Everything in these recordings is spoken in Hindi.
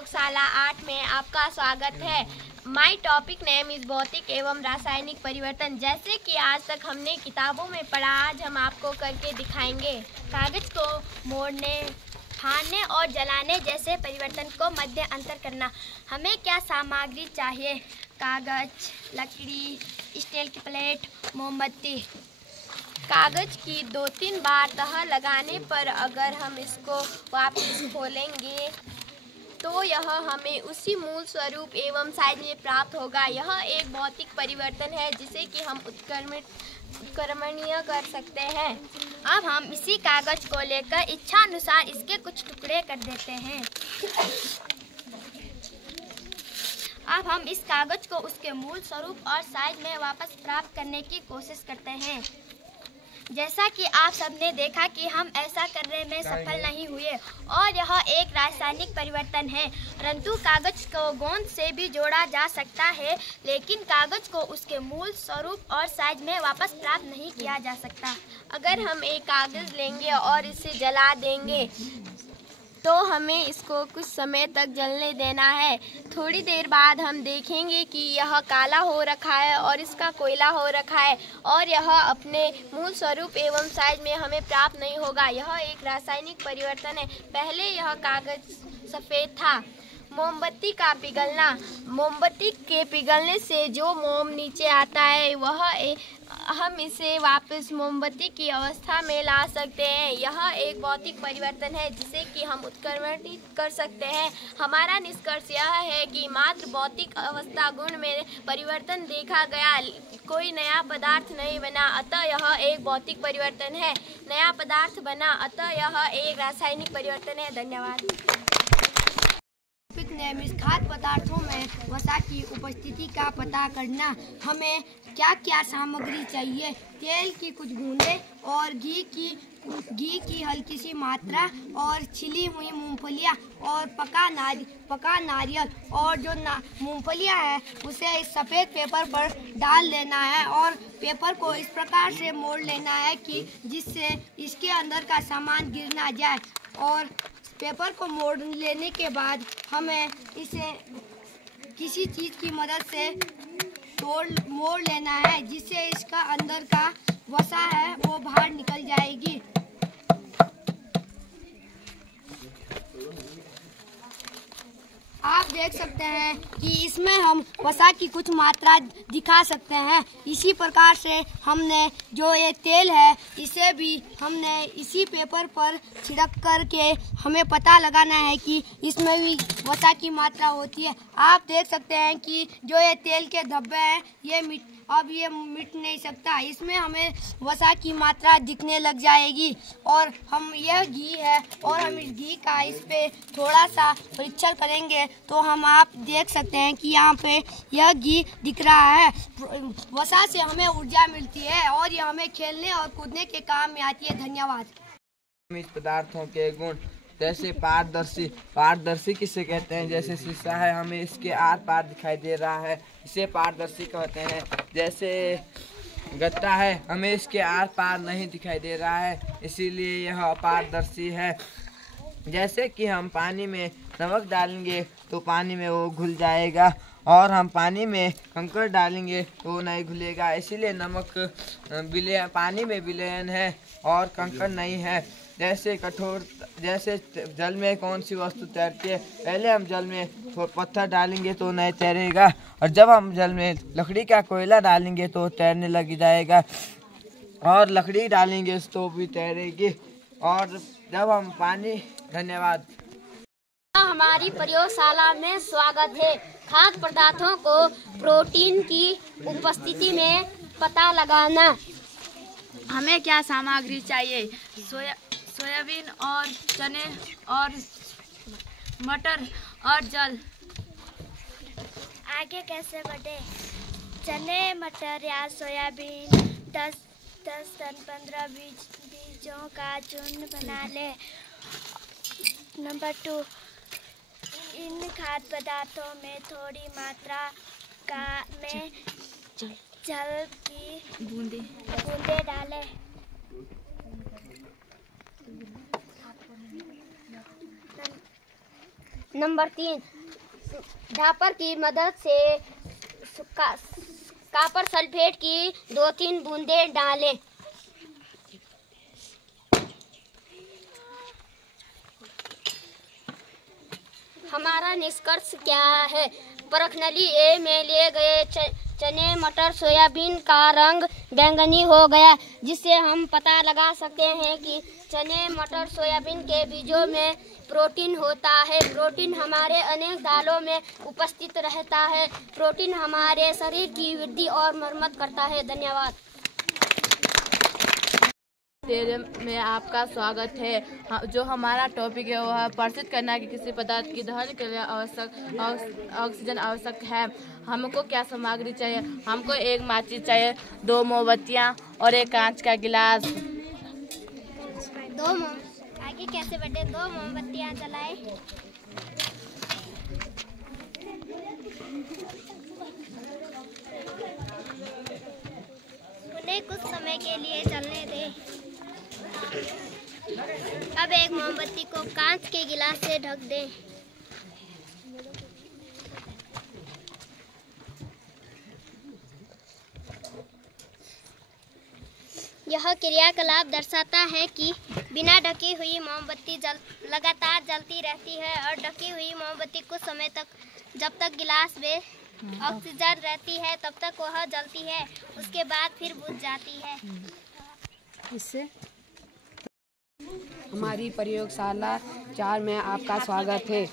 प्रयोगशाला 8 में आपका स्वागत है। माय टॉपिक नेम इज़ भौतिक एवं रासायनिक परिवर्तन। जैसे कि आज तक हमने किताबों में पढ़ा, आज हम आपको करके दिखाएंगे। कागज को मोड़ने, फाड़ने और जलाने जैसे परिवर्तन को मध्य अंतर करना। हमें क्या सामग्री चाहिए? कागज, लकड़ी, स्टील की प्लेट, मोमबत्ती। कागज की 2-3 बार तह लगाने पर अगर हम इसको वापस खोलेंगे तो यह हमें उसी मूल स्वरूप एवं साइज में प्राप्त होगा। यह एक भौतिक परिवर्तन है जिसे कि हम उत्क्रमणीय कर सकते हैं। अब हम इसी कागज को लेकर इच्छा अनुसार इसके कुछ टुकड़े कर देते हैं। अब हम इस कागज को उसके मूल स्वरूप और साइज में वापस प्राप्त करने की कोशिश करते हैं। जैसा कि आप सबने देखा कि हम ऐसा करने में सफल नहीं हुए और यह एक रासायनिक परिवर्तन है। परंतु कागज को गोंद से भी जोड़ा जा सकता है, लेकिन कागज को उसके मूल स्वरूप और साइज में वापस प्राप्त नहीं किया जा सकता। अगर हम एक कागज लेंगे और इसे जला देंगे तो हमें इसको कुछ समय तक जलने देना है। थोड़ी देर बाद हम देखेंगे कि यह काला हो रखा है और इसका कोयला हो रखा है और यह अपने मूल स्वरूप एवं साइज में हमें प्राप्त नहीं होगा। यह एक रासायनिक परिवर्तन है। पहले यह कागज सफ़ेद था। मोमबत्ती का पिघलना। मोमबत्ती के पिघलने से जो मोम नीचे आता है हम इसे वापस मोमबत्ती की अवस्था में ला सकते हैं। यह एक भौतिक परिवर्तन है जिसे कि हम उत्क्रमणित कर सकते हैं। हमारा निष्कर्ष यह है कि मात्र भौतिक अवस्था गुण में परिवर्तन देखा गया, कोई नया पदार्थ नहीं बना, अतः यह एक भौतिक परिवर्तन है। नया पदार्थ बना, अतः यह एक रासायनिक परिवर्तन है। धन्यवाद। खाद्य पदार्थों में वसा की उपस्थिति का पता करना। हमें क्या क्या सामग्री चाहिए? तेल की कुछ बूंदें और घी की हल्की सी मात्रा और छिली हुई मूंगफलियां और पका नारियल। और जो मूंगफलियां है उसे इस सफ़ेद पेपर पर डाल लेना है और पेपर को इस प्रकार से मोड़ लेना है कि जिससे इसके अंदर का सामान गिर ना जाए। और पेपर को मोड़ लेने के बाद हमें इसे किसी चीज़ की मदद से मोड़ लेना है जिससे इसका अंदर का वसा है वो बाहर निकल जाएगी। आप देख सकते हैं कि इसमें हम वसा की कुछ मात्रा दिखा सकते हैं। इसी प्रकार से हमने जो ये तेल है इसे भी हमने इसी पेपर पर छिड़क करके हमें पता लगाना है कि इसमें भी वसा की मात्रा होती है। आप देख सकते हैं कि जो ये तेल के धब्बे हैं ये मिट नहीं सकता। इसमें हमें वसा की मात्रा दिखने लग जाएगी। और हम यह घी है और हम इस घी का इस पे थोड़ा सा परीक्षण करेंगे तो आप देख सकते हैं कि यहाँ पे यह घी दिख रहा है। वसा से हमें ऊर्जा मिलती है और यह हमें खेलने और कूदने के काम में आती है। धन्यवाद। इस पदार्थों के गुण जैसे पारदर्शी किसे कहते हैं? जैसे शीशा है, हमें इसके आर पार दिखाई दे रहा है, इसे पारदर्शी कहते हैं। जैसे गत्ता है, हमें इसके आर पार नहीं दिखाई दे रहा है, इसीलिए यह अपारदर्शी है। जैसे कि हम पानी में नमक डालेंगे तो पानी में वो घुल जाएगा और हम पानी में कंकड़ डालेंगे तो वो नहीं घुलेगा, इसीलिए नमक पानी में विलयन है और कंकड़ नहीं है। जैसे जल में कौन सी वस्तु तैरती है? पहले हम जल में पत्थर डालेंगे तो नहीं तैरेगा, और जब हम जल में लकड़ी का कोयला डालेंगे तो तैरने लग जाएगा, और लकड़ी डालेंगे तो भी तैरेगी। और जब हम पानी धन्यवाद। हमारी प्रयोगशाला में स्वागत है। खाद्य पदार्थों को प्रोटीन की उपस्थिति में पता लगाना। हमें क्या सामग्री चाहिए? सोयाबीन और चने और मटर और जल। आगे कैसे बढ़े? चने, मटर या सोयाबीन 10 टन 15 बीजों का झुंड बना ले। नंबर 2, इन खाद्य पदार्थों में थोड़ी मात्रा में जल की बूंदें डालें। नंबर 3, ढापर की मदद से कॉपर सल्फेट की 2-3 बूंदें डालें। हमारा निष्कर्ष क्या है? प्रश्नावली ए में लिए गए चने, मटर, सोयाबीन का रंग बैंगनी हो गया, जिससे हम पता लगा सकते हैं कि चने, मटर, सोयाबीन के बीजों में प्रोटीन होता है। प्रोटीन हमारे अनेक दालों में उपस्थित रहता है। प्रोटीन हमारे शरीर की वृद्धि और मरम्मत करता है। धन्यवाद। तेरे में आपका स्वागत है। जो हमारा टॉपिक है वह प्रस्तुत करना कि किसी पदार्थ की दहन के लिए आवश्यक ऑक्सीजन आवश्यक है। हमको क्या सामग्री चाहिए? हमको एक माचिस चाहिए, 2 मोमबत्तियाँ और एक कांच का गिलास। आगे कैसे बढ़े? 2 मोमबत्तियाँ जलाएं। उन्हें कुछ समय के लिए जलने दें। अब एक मोमबत्ती को कांच के गिलास से ढक दें। यह क्रियाकलाप दर्शाता है कि बिना ढकी हुई मोमबत्ती लगातार जलती रहती है और ढकी हुई मोमबत्ती कुछ समय तक, जब तक गिलास में ऑक्सीजन रहती है तब तक वह जलती है, उसके बाद फिर बुझ जाती है। इससे हमारी प्रयोगशाला 4 में आपका स्वागत है।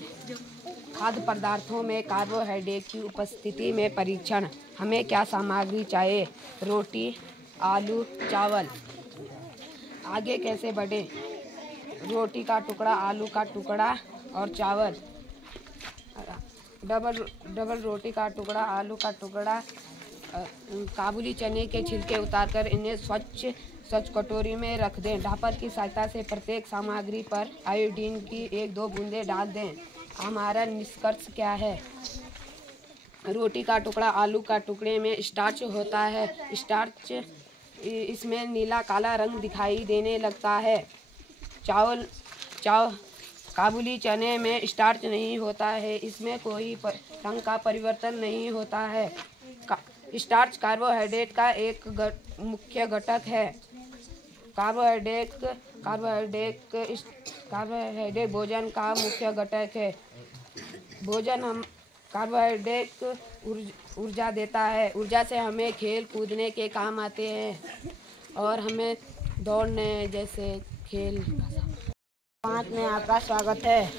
खाद्य पदार्थों में कार्बोहाइड्रेट की उपस्थिति में परीक्षण। हमें क्या सामग्री चाहिए? रोटी, आलू, चावल। आगे कैसे बढ़े? रोटी का टुकड़ा, आलू का टुकड़ा और चावल। डबल रोटी का टुकड़ा, आलू का टुकड़ा। काबुली चने के छिलके उतारकर इन्हें स्वच्छ कटोरी में रख दें। ढापर की सहायता से प्रत्येक सामग्री पर आयोडीन की 1-2 बूंदें डाल दें। हमारा निष्कर्ष क्या है? रोटी का टुकड़ा, आलू का टुकड़े में स्टार्च होता है। स्टार्च इसमें नीला काला रंग दिखाई देने लगता है। काबुली चने में स्टार्च नहीं होता है, इसमें कोई रंग का परिवर्तन नहीं होता है। स्टार्च कार्बोहाइड्रेट का एक मुख्य घटक है। कार्बोहाइड्रेट भोजन का मुख्य घटक है। कार्बोहाइड्रेट ऊर्जा देता है। ऊर्जा से हमें खेल कूदने के काम आते हैं और हमें दौड़ने जैसे खेल। 5 में आपका स्वागत है।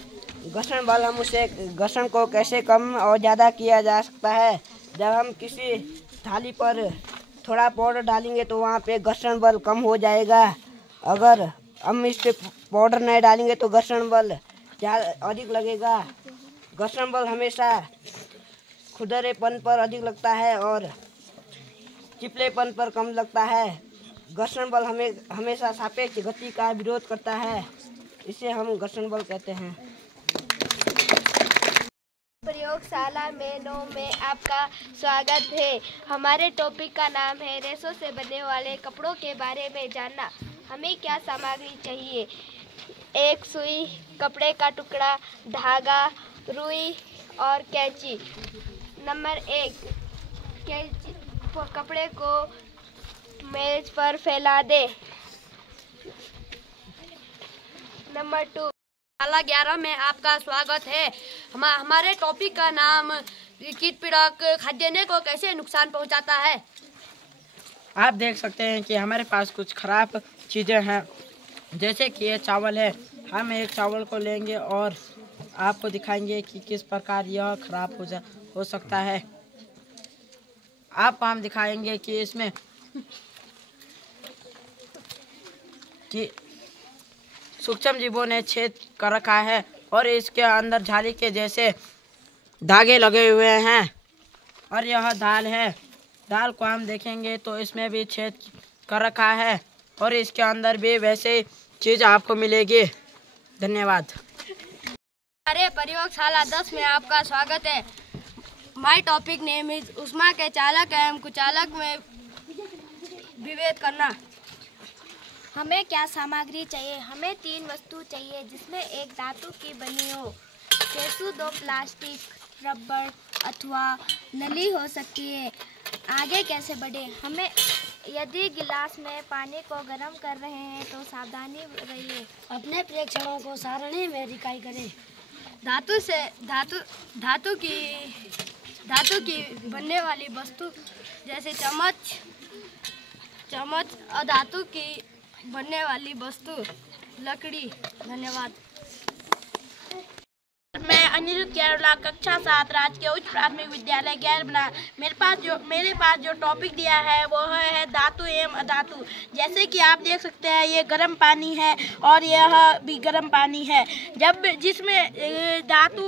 घर्षण बल, हम उसे घर्षण को कैसे कम और ज़्यादा किया जा सकता है? जब हम किसी थाली पर थोड़ा पाउडर डालेंगे तो वहाँ पे घर्षण बल कम हो जाएगा। अगर हम इस पे पाउडर नहीं डालेंगे तो घर्षण बल अधिक लगेगा। घर्षण बल हमेशा खुरदरेपन पर अधिक लगता है और चिपलेपन पर कम लगता है। घर्षण बल हमें हमेशा सापेक्ष गति का विरोध करता है, इसे हम घर्षण बल कहते हैं। प्रयोगशाला में 9 में आपका स्वागत है। हमारे टॉपिक का नाम है रेशों से बने वाले कपड़ों के बारे में जानना। हमें क्या सामग्री चाहिए? एक सुई, कपड़े का टुकड़ा, धागा, रुई और कैंची। नंबर 1, कैंची कपड़े को मेज पर फैला दे। नंबर 2, शाला 11 में आपका स्वागत है। हमारे टॉपिक का नाम कीट पीड़क खाद्यान्न को कैसे नुकसान पहुंचाता है। आप देख सकते हैं कि हमारे पास कुछ खराब चीज़ें हैं, जैसे कि ये चावल है। हम एक चावल को लेंगे और आपको दिखाएंगे कि किस प्रकार यह खराब हो सकता है। आपको हम दिखाएंगे कि इसमें कि सूक्ष्म जीवों ने छेद कर रखा है और इसके अंदर झाली के जैसे धागे लगे हुए हैं। और यह दाल है। दाल को हम देखेंगे तो इसमें भी छेद कर रखा है और इसके अंदर भी वैसे चीज़ आपको मिलेगी। धन्यवाद। हमारे प्रयोगशाला 10 में आपका स्वागत है। माय टॉपिक नेम इज उष्मा के चालक एवं कुचालक में विभेद करना। हमें क्या सामग्री चाहिए? हमें 3 वस्तु चाहिए जिसमें एक धातु की बनी हो, केसु दो प्लास्टिक, रबर अथवा नली हो सकती है। आगे कैसे बढ़े? हमें यदि गिलास में पानी को गर्म कर रहे हैं तो सावधानी रहिए। अपने प्रेक्षणों को सारणी में रिकाई करें। धातु की बनने वाली वस्तु जैसे चम्मच और धातु की बनने वाली वस्तु लकड़ी। धन्यवाद। मैं अनिरुद्ध केरला कक्षा 7 राजकीय उच्च प्राथमिक विद्यालय गैरबना। मेरे पास जो टॉपिक दिया है वो है धातु एवं अधातु। जैसे कि आप देख सकते हैं ये गर्म पानी है और यह भी गर्म पानी है। जब जिसमें धातु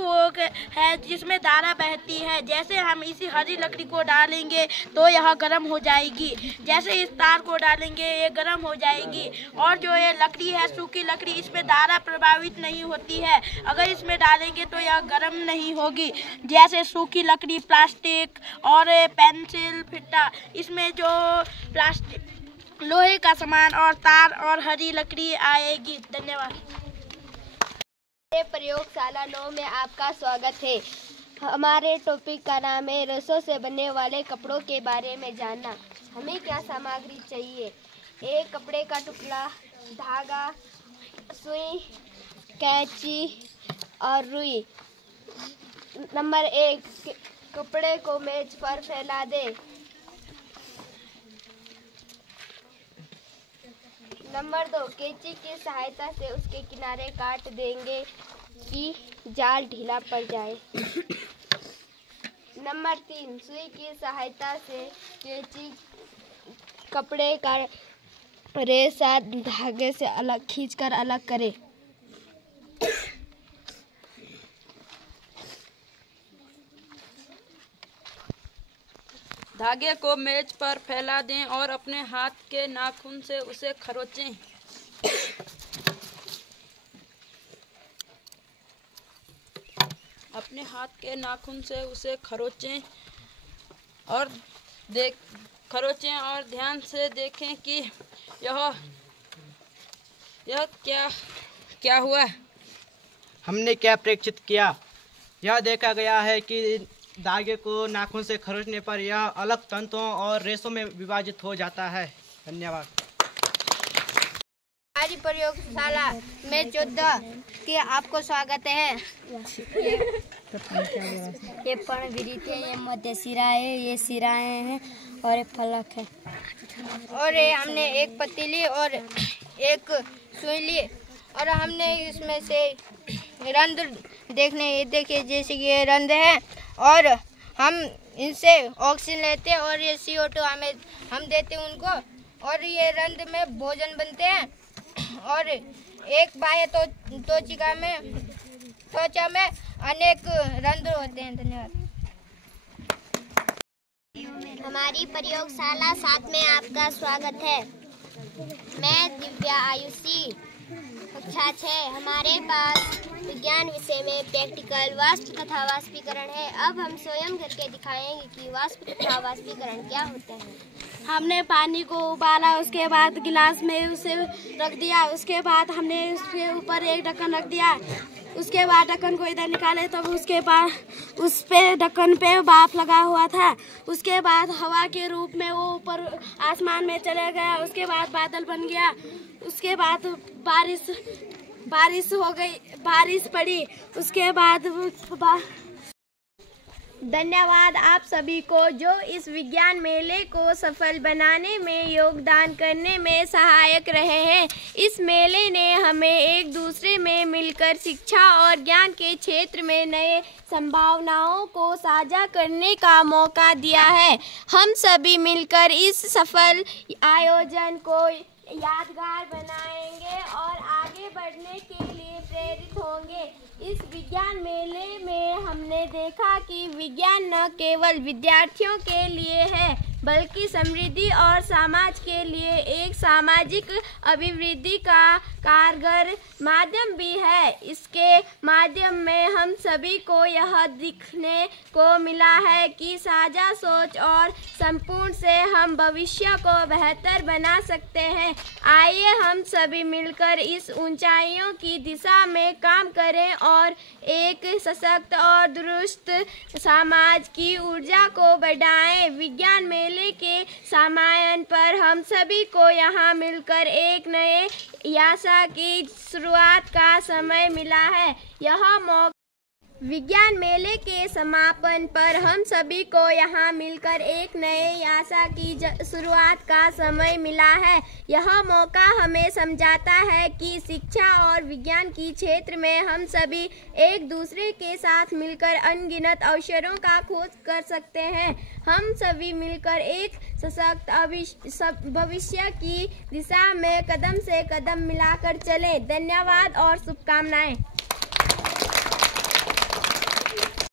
है जिसमें धारा बहती है, जैसे हम इसी हरी लकड़ी को डालेंगे तो यह गर्म हो जाएगी। जैसे इस तार को डालेंगे ये गर्म हो जाएगी। और जो ये लकड़ी है सूखी लकड़ी, इसमें धारा प्रभावित नहीं होती है। अगर इसमें डालेंगे तो यह गर्म नहीं होगी। जैसे सूखी लकड़ी, प्लास्टिक और पेंसिल, फिट्टा, इसमें जो प्लास्टिक लोहे का सामान और तार और हरी लकड़ी आएगी। धन्यवाद। प्रयोगशाला 9 में आपका स्वागत है। हमारे टॉपिक का नाम है रेशों से बनने वाले कपड़ों के बारे में जानना। हमें क्या सामग्री चाहिए? एक कपड़े का टुकड़ा, धागा, सुई, कैंची और रुई। नंबर 1, कपड़े को मेज पर फैला दे। नंबर 2, कैंची की सहायता से उसके किनारे काट देंगे कि जाल ढीला पड़ जाए। नंबर 3, सुई की सहायता से कैंची कपड़े का रेशा धागे से अलग खींचकर अलग करे। धागे को मेज पर फैला दें और अपने हाथ के नाखून से उसे खरोंचें। अपने हाथ के नाखून से उसे खरोंचें और ध्यान से देखें कि यह क्या हुआ। हमने क्या प्रेक्षित किया? यह देखा गया है कि धागे को नाखून से खरोंचने पर यह अलग तंतुओं और रेशों में विभाजित हो जाता है। धन्यवाद। हमारी प्रयोगशाला में 14 के आपको स्वागत है। ये पर्णविरीत है, ये मध्य सिरा है, ये सिराएं हैं और एक फलक है। और ये हमने एक पतीली और एक सुई ली और हमने इसमें से रंध देखिए जैसे कि ये रंध है और हम इनसे ऑक्सीजन लेते हैं और ये CO2 हम देते हैं उनको और ये रंध में भोजन बनते हैं। और एक बाह्य त्वचा में अनेक रंध्र होते हैं। धन्यवाद। हमारी प्रयोगशाला 7 में आपका स्वागत है। मैं दिव्या आयुषी कक्षा 6। हमारे पास विज्ञान विषय में प्रैक्टिकल वाष्प तथा वाष्पीकरण है। अब हम स्वयं करके दिखाएंगे कि वाष्प तथा वाष्पीकरण क्या होता है। हमने पानी को उबाला, उसके बाद गिलास में उसे रख दिया, उसके बाद हमने उसके ऊपर एक ढक्कन रख दिया, उसके बाद ढक्कन को इधर निकाले तब उसके बाद उस पे ढक्कन पे भाप लगा हुआ था। उसके बाद हवा के रूप में वो ऊपर आसमान में चले गया। उसके बाद बादल बन गया। उसके बाद बारिश हो गई, बारिश पड़ी। उसके बाद धन्यवाद आप सभी को जो इस विज्ञान मेले को सफल बनाने में योगदान करने में सहायक रहे हैं। इस मेले ने हमें एक दूसरे में मिलकर शिक्षा और ज्ञान के क्षेत्र में नए संभावनाओं को साझा करने का मौका दिया है। हम सभी मिलकर इस सफल आयोजन को यादगार बनाएंगे और आगे बढ़ने के लिए प्रेरित होंगे। इस विज्ञान मेले में हमने देखा कि विज्ञान न केवल विद्यार्थियों के लिए है बल्कि समृद्धि और समाज के लिए एक सामाजिक अभिवृद्धि का कारगर माध्यम भी है। इसके माध्यम में हम सभी को यह दिखने को मिला है कि साझा सोच और संपूर्ण से हम भविष्य को बेहतर बना सकते हैं। आइए हम सभी मिलकर इस ऊंचाइयों की दिशा में काम करें और एक सशक्त और दुरुस्त समाज की ऊर्जा को बढ़ाएं। विज्ञान मेले के सामायन पर हम सभी को यहाँ मिलकर एक नए यासा की शुरुआत का समय मिला है। यह मौका विज्ञान मेले के समापन पर हम सभी को यहाँ मिलकर एक नए यासा की शुरुआत का समय मिला है। यह मौका हमें समझाता है कि शिक्षा और विज्ञान की क्षेत्र में हम सभी एक दूसरे के साथ मिलकर अनगिनत अवसरों का खोज कर सकते हैं। हम सभी मिलकर एक सशक्त भविष्य की दिशा में कदम से कदम मिलाकर चलें। धन्यवाद और शुभकामनाएं।